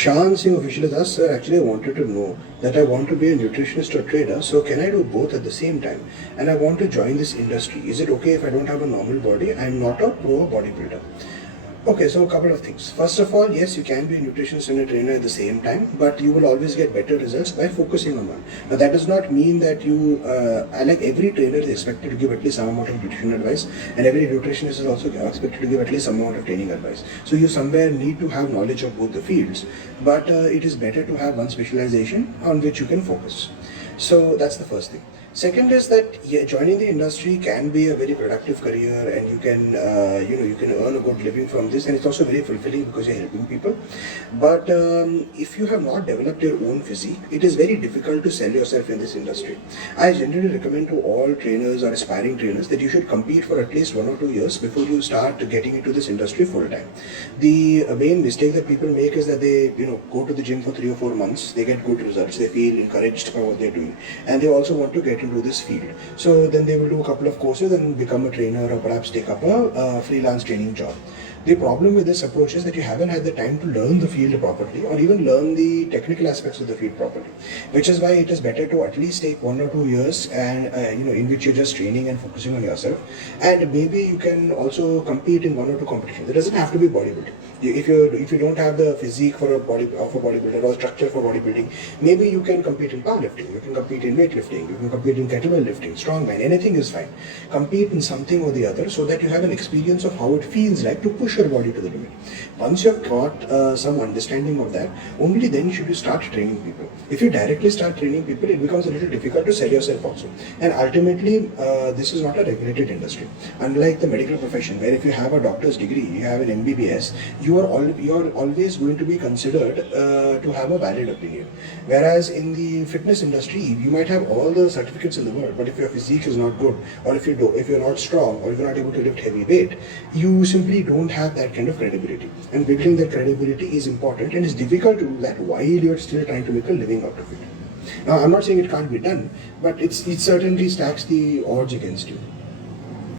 Shan Singh officially asked, sir, actually I wanted to know that I want to be a nutritionist or trader, so can I do both at the same time? And I want to join this industry. Is it okay if I don't have a normal body? I'm not a pro bodybuilder. Okay, so a couple of things. First of all, yes, you can be a nutritionist and a trainer at the same time, but you will always get better results by focusing on one. Now, that does not mean that you, like every trainer is expected to give at least some amount of nutrition advice, and every nutritionist is also expected to give at least some amount of training advice. So you somewhere need to have knowledge of both the fields, but it is better to have one specialization on which you can focus. So that's the first thing. Second is that joining the industry can be a very productive career, and you can you can earn a good living from this, and it's also very fulfilling because you're helping people. But if you have not developed your own physique, it is very difficult to sell yourself in this industry. I generally recommend to all trainers or aspiring trainers that you should compete for at least 1 or 2 years before you start getting into this industry full time. The main mistake that people make is that they go to the gym for 3 or 4 months, they get good results, they feel encouraged by what they're doing, and they also want to get into this field. So then they will do a couple of courses and become a trainer, or perhaps take up a freelance training job. The problem with this approach is that you haven't had the time to learn the field properly, or even learn the technical aspects of the field properly, which is why it is better to at least take 1 or 2 years, and in which you're just training and focusing on yourself. And maybe you can also compete in 1 or 2 competitions. It doesn't have to be bodybuilding. If you don't have the physique for a bodybuilder or structure for bodybuilding, maybe you can compete in powerlifting, you can compete in weightlifting, you can compete in kettlebell lifting, strongman, anything is fine. Compete in something or the other so that you have an experience of how it feels like to push your body to the limit. Once you have got some understanding of that, only then should you start training people. If you directly start training people, it becomes a little difficult to sell yourself also. And ultimately, this is not a regulated industry. Unlike the medical profession, where if you have a doctor's degree, you have an MBBS, you are always going to be considered to have a valid opinion. Whereas in the fitness industry, you might have all the certificates in the world, but if your physique is not good, or if you're not strong, or if you're not able to lift heavy weight, you simply don't have that kind of credibility. And building that credibility is important, and it's difficult to do that while you're still trying to make a living out of it. Now, I'm not saying it can't be done, but it certainly stacks the odds against you.